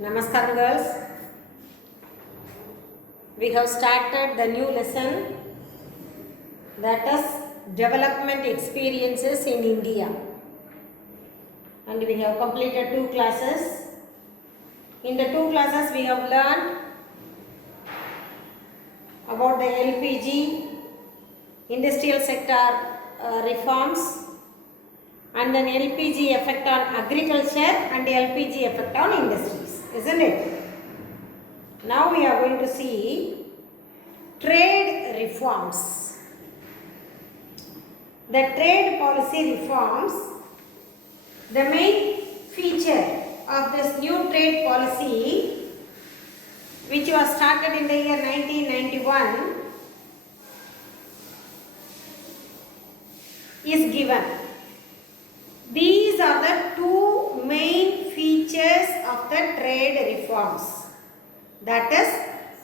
Namaskar girls. We have started the new lesson, that is development experiences in India, and we have completed 2 classes. In the 2 classes we have learned about the LPG, industrial sector reforms, and then LPG effect on agriculture and LPG effect on industries, isn't it? Now we are going to see trade reforms. The trade policy reforms, the main feature of this new trade policy, which was started in the year 1991, is given. These are the 2 main features of the trade reforms. That is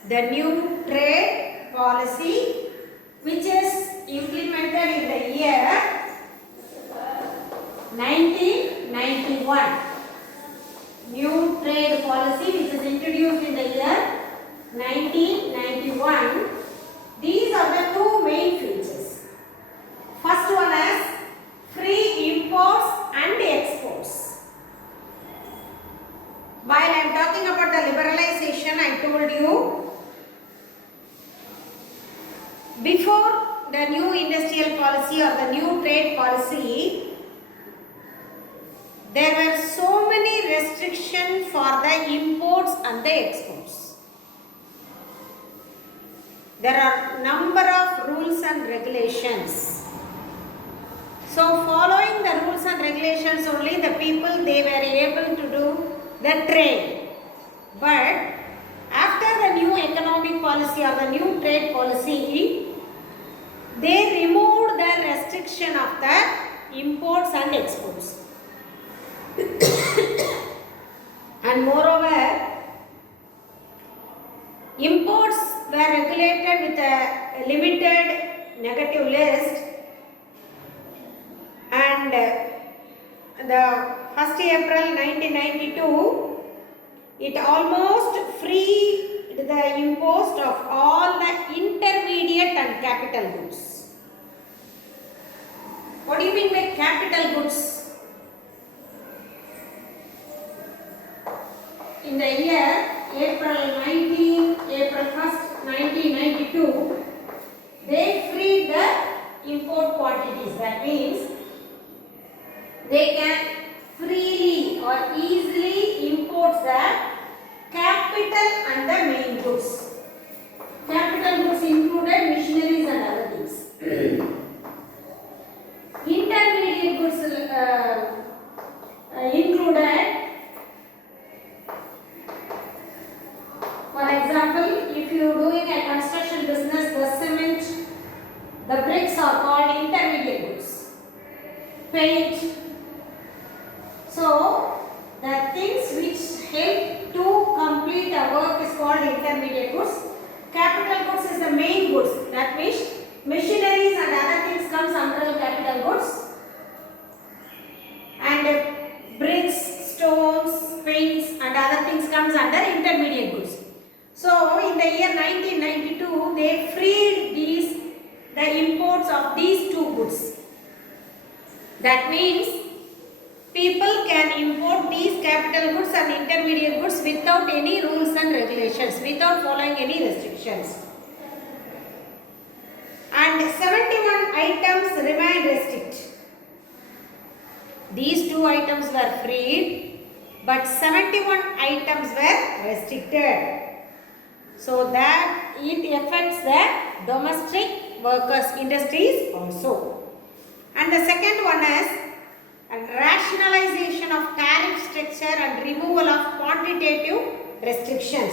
the new trade policy which is implemented in the year 1991. New trade policy which is introduced in the year 1991. These are the 2 main features. First one is free imports and exports. While I am talking about the liberalization, I told you before the new industrial policy or the new trade policy, there were so many restrictions for the imports and the exports. There are number of rules and regulations. So following the rules and regulations only, the people, they were able to do the trade. But after the new economic policy or the new trade policy, they removed the restriction of the imports and exports. And moreover, imports were regulated with a limited negative list, and the 1st April 1992, it almost freed the import of all the intermediate and capital goods. What do you mean by capital goods? In the year April 1st, 1992, they freed the import quantities. That means they can freely or easily import the capital and the main goods. Capital goods included machineries and other things. Intermediate goods included, for example, if you are doing a construction business, the cement, the bricks are called intermediate goods. Paint. So, the things which help to complete a work is called intermediate goods. Capital goods is the main goods. That means machineries and other things comes under capital goods. And bricks, stones, paints and other things comes under intermediate goods. So, in the year 1992, they freed the imports of these 2 goods. That means people can import these capital goods and intermediate goods without any rules and regulations, without following any restrictions. And 71 items remained restricted. These 2 items were freed, but 71 items were restricted. So that it affects the domestic workers, industries also. And the second one is rationalization of tariff structure and removal of quantitative restrictions.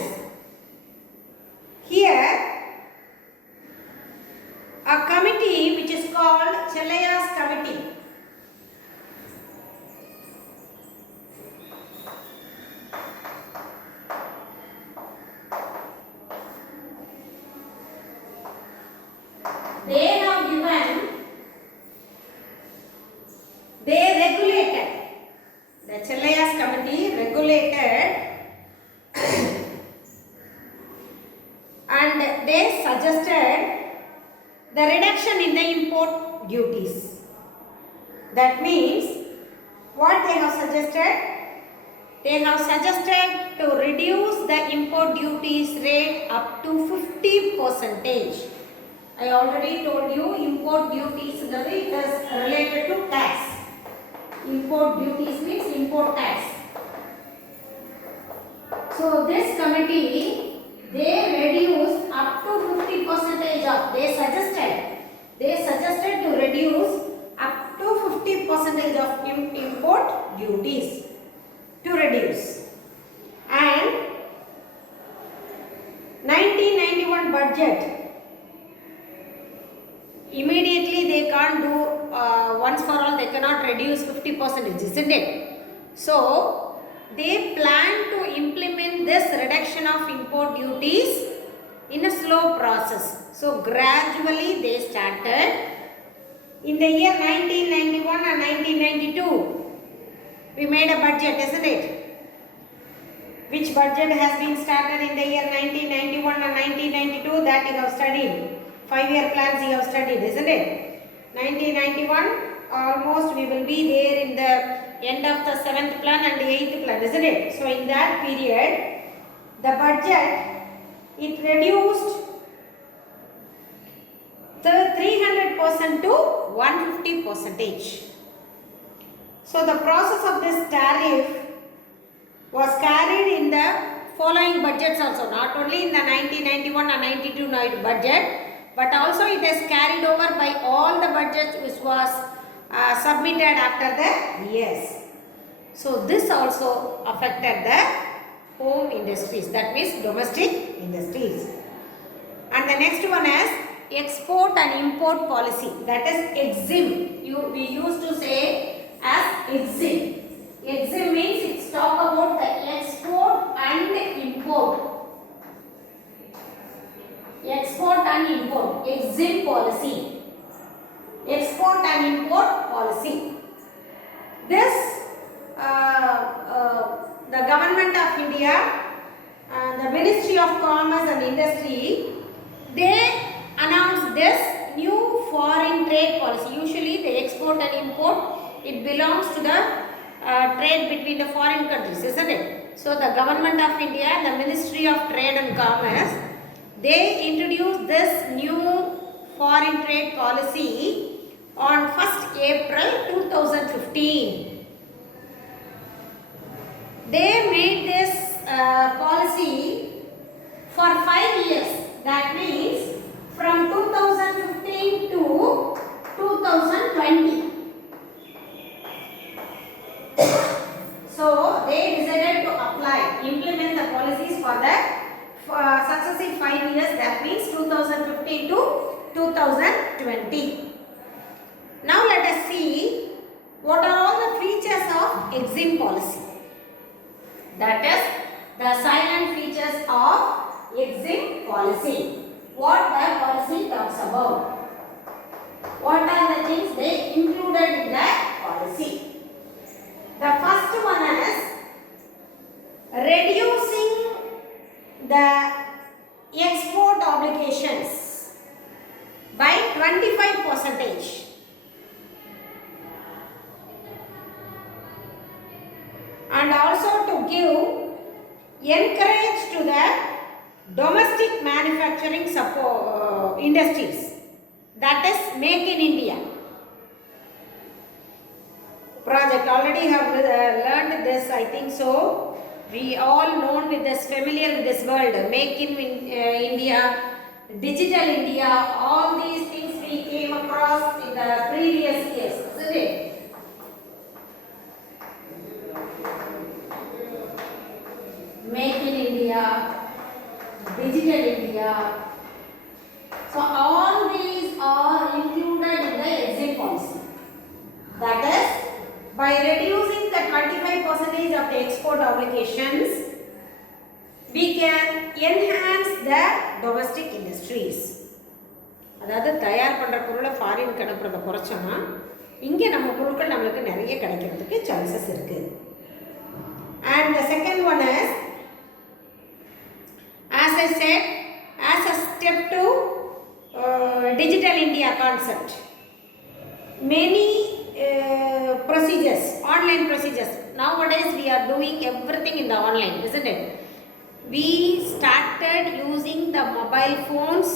Here, a committee which is called Chellaya's Committee, they have given, they regulated, the Chellaya's Committee regulated suggested the reduction in the import duties. That means what they have suggested? They have suggested to reduce the import duties rate up to 50%. I already told you import duties is related to tax. Import duties means import tax. So this committee, they reduced up to 50% of, they suggested to reduce up to 50% of import duties to reduce. And 1991 budget, immediately they can't do once for all, they cannot reduce 50%, isn't it? So they plan to implement this reduction of import duties in a slow process. So gradually they started. In the year 1991 and 1992, we made a budget, isn't it? Which budget has been started in the year 1991 and 1992? That you have studied. 5-year plans you have studied, isn't it? 1991, almost we will be there in the end of the 7th plan and the 8th plan, isn't it? So in that period, the budget, it reduced the 300% to 150%. So the process of this tariff was carried in the following budgets also, not only in the 1991 and 92 budget, but also it is carried over by all the budgets which was submitted after the years. So this also affected the home industries, that means domestic industries. And the next one is export and import policy, that is EXIM. We used to say as EXIM. EXIM means it's talk about the export and import. Export and import, EXIM policy. Export and import policy. This the government of India, the Ministry of Commerce and Industry, they announced this new foreign trade policy. Usually the export and import, it belongs to the trade between the foreign countries, isn't it? So the government of India, the Ministry of Trade and Commerce, they introduced this new foreign trade policy on 1st April 2015. They made this policy for 5 years. That means from 2015 to 2020. So they decided to implement the policies for the successive 5 years. That means 2015 to 2020. Now let us see what are all the features of EXIM policy. That is the silent features of EXIM policy. What the policy talks about. What are the things they included in the policy? The first one is reducing the export obligations by 25%. And also to encourage to the domestic manufacturing industries, that is Make in India project. Already have learned this, I think so. We all known with this, familiar with this word, Make in India, Digital India, all these things we came across in the previous years, isn't it? Make in India, Digital India. So all these are included in the EXIM policy. That is, by reducing the 25% of the export obligations, we can enhance the domestic industries. அதாவது தயார் பண்ற பொருளை foreign அனுப்புறத குறைச்சோம்னா இங்கே நம்ம பொருட்கள் நம்மளுக்கு நிறைய கிடைக்கிறதுக்கு சான்சஸ் இருக்கு. And the second one is, as I said, as a step to many procedures, online procedures. Nowadays we are doing everything in the online, isn't it? We started using the mobile phones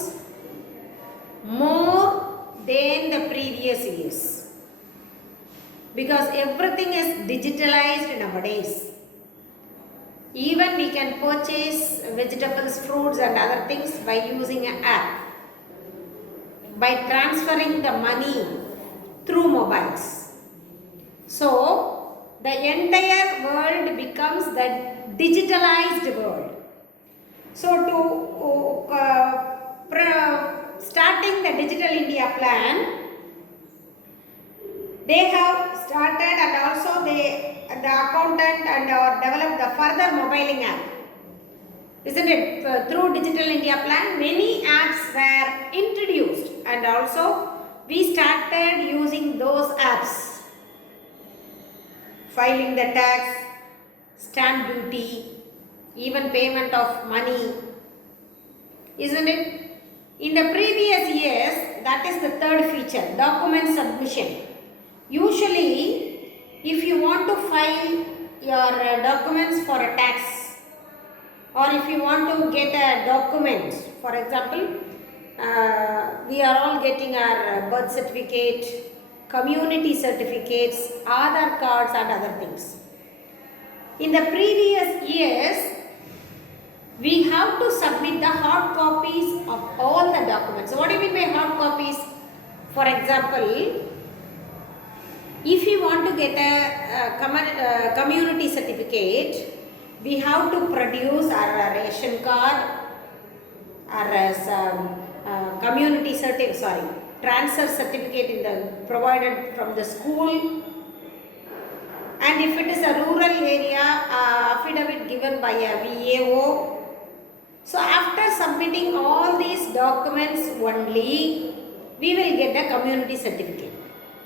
more than the previous years because everything is digitalized nowadays. Even we can purchase vegetables, fruits and other things by using an app, by transferring the money through mobiles. So the entire world becomes the digitalized world. So to starting the Digital India plan, they have started and also the accountant and developed the further mobiling app, isn't it? Through Digital India plan, many apps were introduced and also we started using those apps, filing the tax, stamp duty, even payment of money, isn't it? In the previous years, that is the third feature, document submission. Usually, if you want to file your documents for a tax or if you want to get a document, for example, we are all getting our birth certificate, community certificates, Aadhaar cards and other things. In the previous years, we have to submit the hard copies of all the documents. What do you mean by hard copies? For example, if you want to get a community certificate, we have to produce our ration card, our community transfer certificate in the provided from the school, and if it is a rural area, affidavit given by a VAO. So after submitting all these documents only, we will get the community certificate.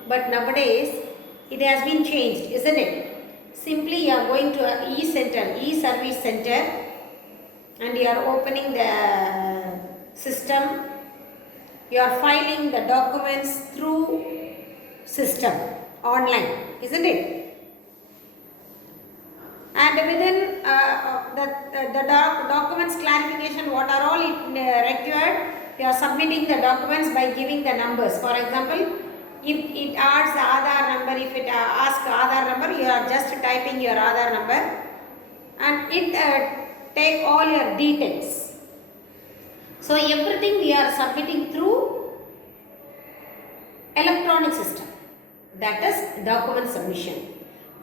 But nowadays, it has been changed, isn't it? Simply you are going to an e-center, e-service center, and you are opening the system. You are filing the documents through system, online, isn't it? And within the documents clarification, what are all it required, you are submitting the documents by giving the numbers. For example, if it adds the Aadhaar number, if it asks Aadhaar number, you are just typing your Aadhaar number and it take all your details. So everything we are submitting through electronic system, that is document submission.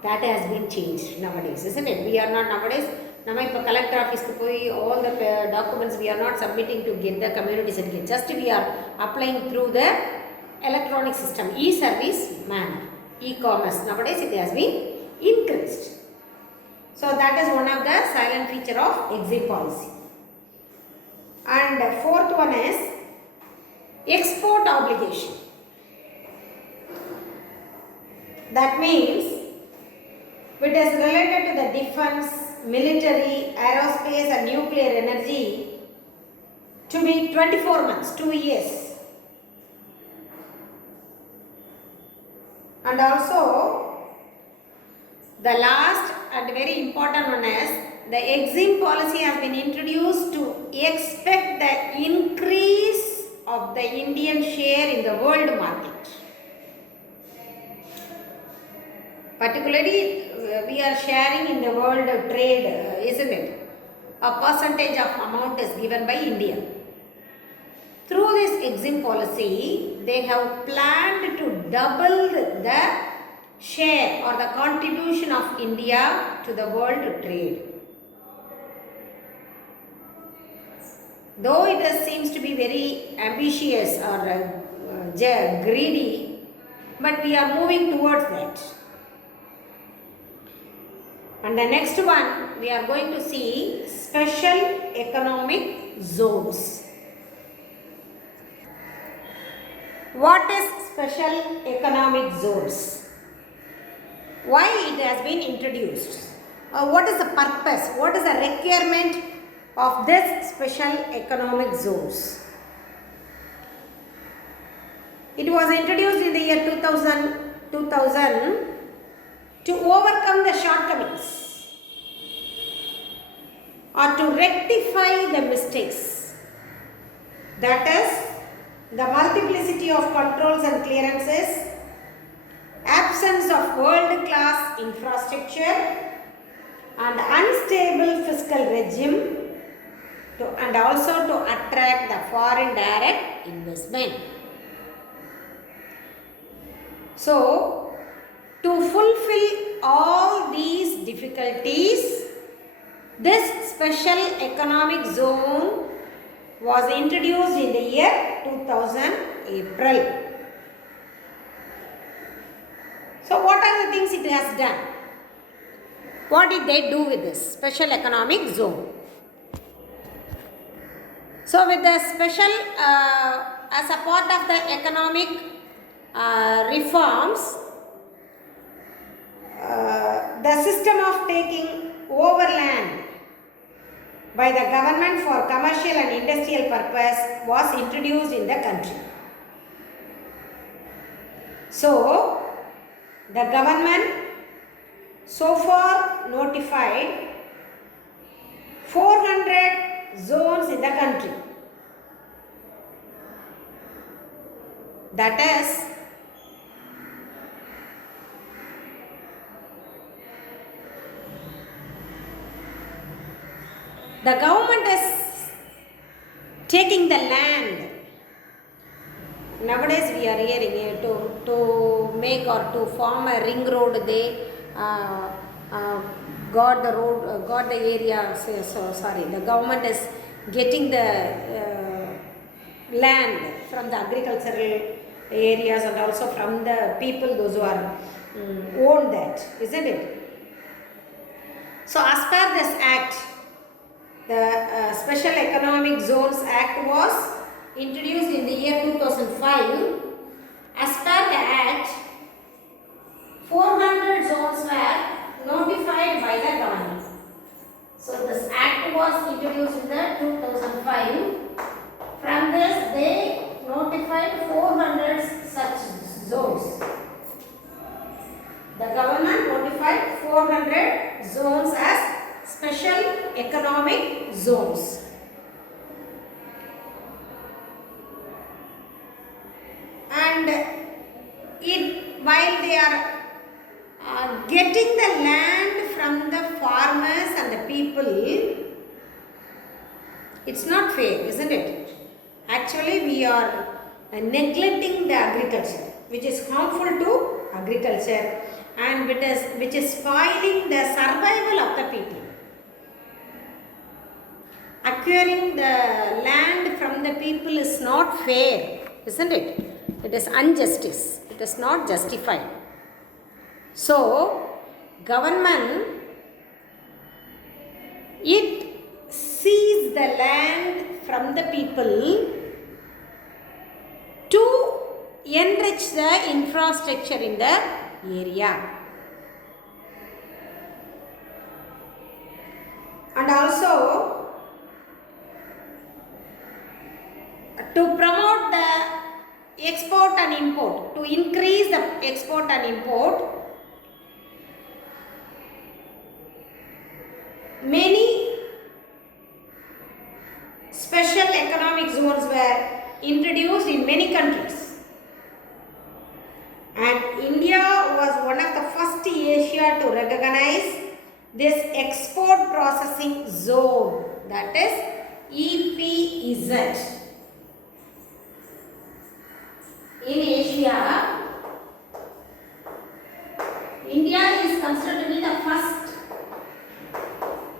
That has been changed nowadays, isn't it? We are not nowadays, நம்ம இப்போ collector office க்கு போய் all the documents we are not submitting to get the community certificate, just we are applying through the electronic system, e-service manner, e-commerce. Nowadays it has been increased. So that is one of the silent feature of exit policy. And fourth one is export obligation. That means it is related to the defense, military, aerospace and nuclear energy to be 24 months, 2 years. And also the last and very important one is the exim policy has been introduced to expect the increase of the Indian share in the world market. Particularly we are sharing in the world trade, isn't it? A percentage of amount is given by India. Through this exim policy, they have planned to double the share or the contribution of India to the world trade. Though it seems to be very ambitious or greedy, but we are moving towards that. And the next one, we are going to see special economic zones. What is special economic zones? Why it has been introduced? What is the purpose? What is the requirement of this special economic zones? It was introduced in the year 2000 to overcome the shortcomings or to rectify the mistakes. That is, the multiplicity of controls and clearances, absence of world-class infrastructure, and unstable fiscal regime, and also to attract the foreign direct investment. So, to fulfill all these difficulties, this special economic zone was introduced in the year 2000 April. So, what are the things it has done? What did they do with this special economic zone? So, with the special, as a part of the economic reforms, the system of taking over land by the government for commercial and industrial purpose was introduced in the country. So, the government so far notified 400 zones in the country. That is, the government is taking the land. Nowadays we are hearing to make or to form a ring road, they got the road, got the area. The government is getting the land from the agricultural areas and also from the people, those who are own that, isn't it? So, as per this act, the Special Economic Zones Act was introduced in the year 2005. As per the act, 400 zones were notified by the government. So, this act was introduced in the 2005. From this, they notified 400 such zones. The government notified 400 zones as special economic zones. And while they are getting the land from the farmers and the people, it's not fair, isn't it? Actually, we are neglecting the agriculture, which is harmful to agriculture and which is spoiling the survival of the people. Acquiring the land from the people is not fair, isn't it? It is injustice. It is not justified. So, government, it seized the land from the people to enrich the infrastructure in the area. And also, to promote the export and import, to increase the export and import, many special economic zones were introduced in many countries. And India was one of the first Asia to recognize this export processing zone, that is EPZ. In Asia, India is considered to be the first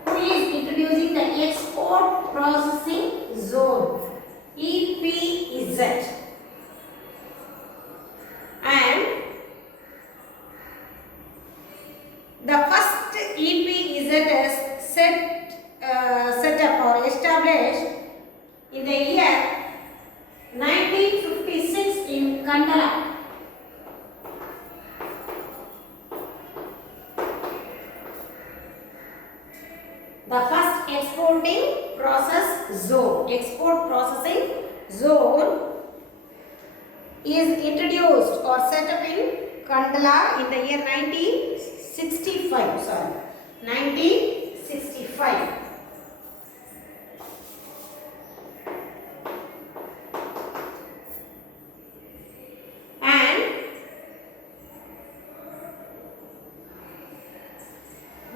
who is introducing the export processing zone, EPZ. And the first EPZ is set up or established in the year 1956 in Kandala. The first export processing zone is introduced or set up in Kandla in the year 1965. Sorry, 1965. And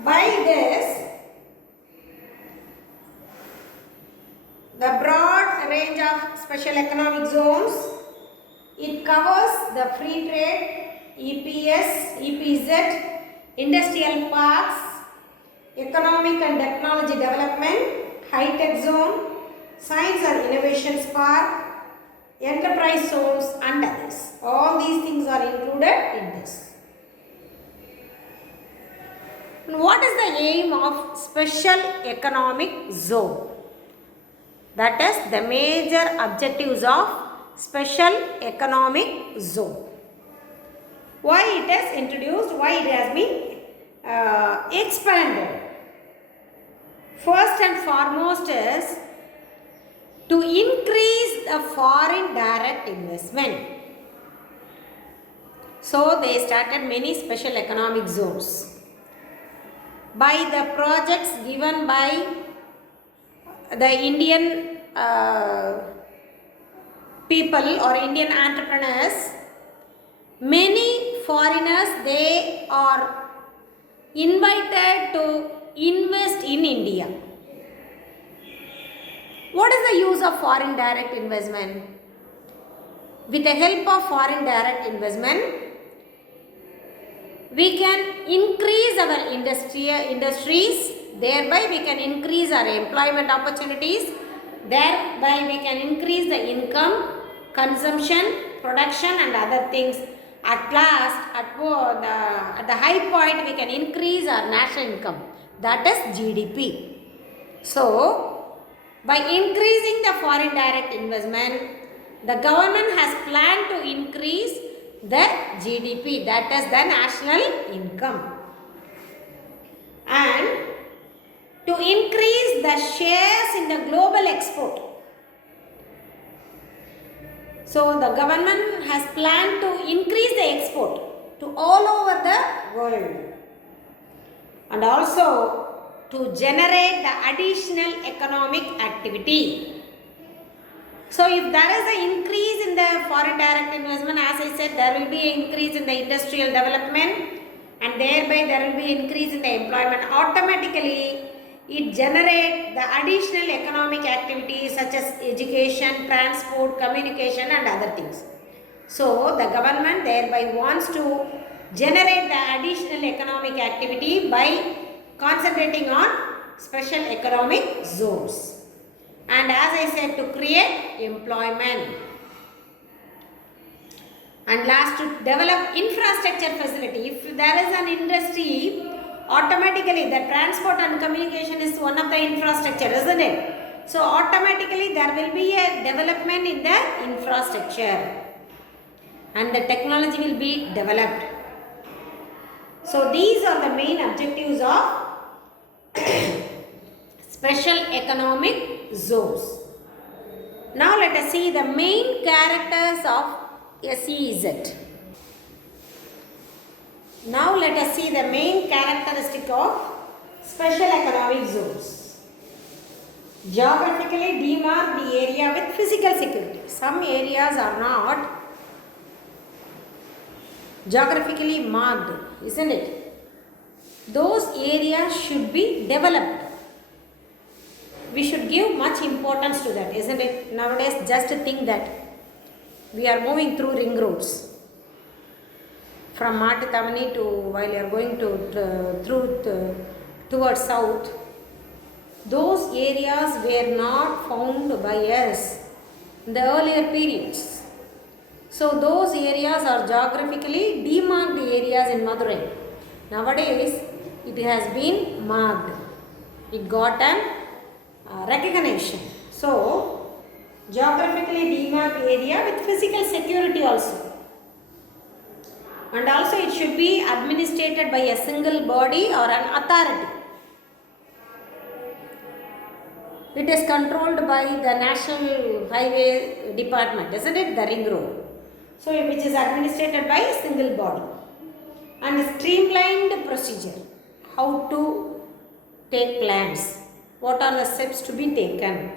by this, the broad range of special economic zones, it covers the free trade, EPS, EPZ, industrial parks, economic and technology development, high-tech zone, science and innovation park, enterprise zones and others. All these things are included in this. What is the aim of special economic zone? That is the major objectives of special economic zone. Why it has introduced, why it has been expanded. First and foremost is to increase the foreign direct investment. So they started many special economic zones. By the projects given by the Indian people or Indian entrepreneurs, many foreigners, they are invited to invest in India. What is the use of foreign direct investment? With the help of foreign direct investment, we can increase our industries, thereby we can increase our employment opportunities, thereby we can increase the income, consumption, production and other things. At last, at the high point, we can increase our national income, that is GDP. So, by increasing the foreign direct investment, the government has planned to increase the GDP, that is the national income, and to increase the shares in the global export. So the government has planned to increase the export to all over the world, and also to generate the additional economic activity. So if there is an increase in the foreign direct investment, as I said, there will be an increase in the industrial development, and thereby there will be an increase in the employment. Automatically, it generates the additional economic activities such as education, transport, communication and other things. So the government thereby wants to generate the additional economic activity by concentrating on special economic zones. And as I said, to create employment. And last, to develop infrastructure facility. If there is an industry, automatically the transport and communication is one of the infrastructure, isn't it? So automatically there will be a development in the infrastructure and the technology will be developed. So these are the main objectives of special economic zones. Now let us see the main characters of SEZ. Now let us see the main characteristic of special economic zones. Geographically demark the area with physical security. Some areas are not geographically marked, isn't it? Those areas should be developed. We should give much importance to that, isn't it? Nowadays, just think that we are moving through ring roads. From Mattatamani to, while you are going towards south, those areas were not found by us in the earlier periods. So those areas are geographically demarked areas in Madurai. Nowadays, it has been marked. It got an recognition. So, geographically demarked area with physical security also. And also it should be administered by a single body or an authority. It is controlled by the National Highway Department, isn't it? The ring road. so which is administered by a single body, and streamlined procedure, how to take plans, what are the steps to be taken.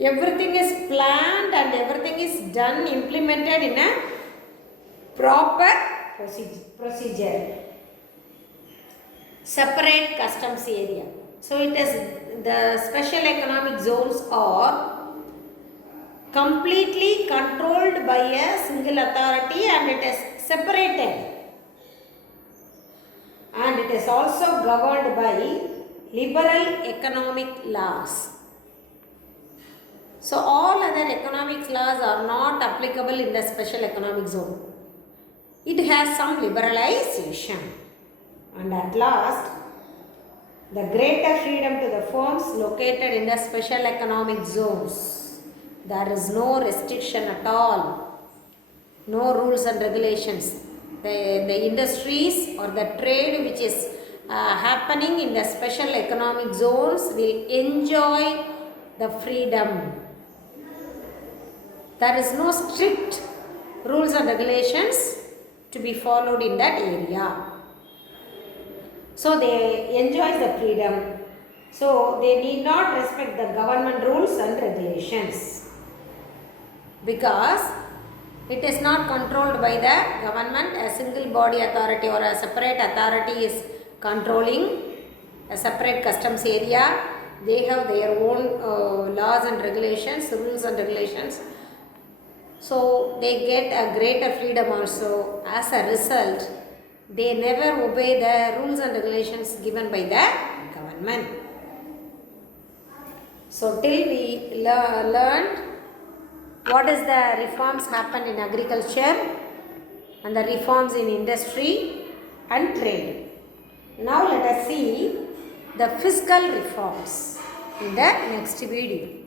Everything is planned and everything is done, implemented in a proper procedure. Separate customs area. So it is the special economic zones are completely controlled by a single authority, and it is separated, and it is also governed by liberal economic laws. So all other economic laws are not applicable in the special economic zone. It has some liberalization. And at last, the greater freedom to the firms located in the special economic zones. There is no restriction at all, no rules and regulations. The industries or the trade which is happening in the special economic zones will enjoy the freedom. There is no strict rules and regulations to be followed in that area. So they enjoy the freedom. So they need not respect the government rules and regulations, because it is not controlled by the government. A single body authority or a separate authority is controlling a separate customs area. They have their own laws and regulations, rules and regulations. So they get a greater freedom also. As a result, they never obey the rules and regulations given by the government. So till we learned what is the reforms happened in agriculture and the reforms in industry and trade. Now let us see the fiscal reforms in the next video.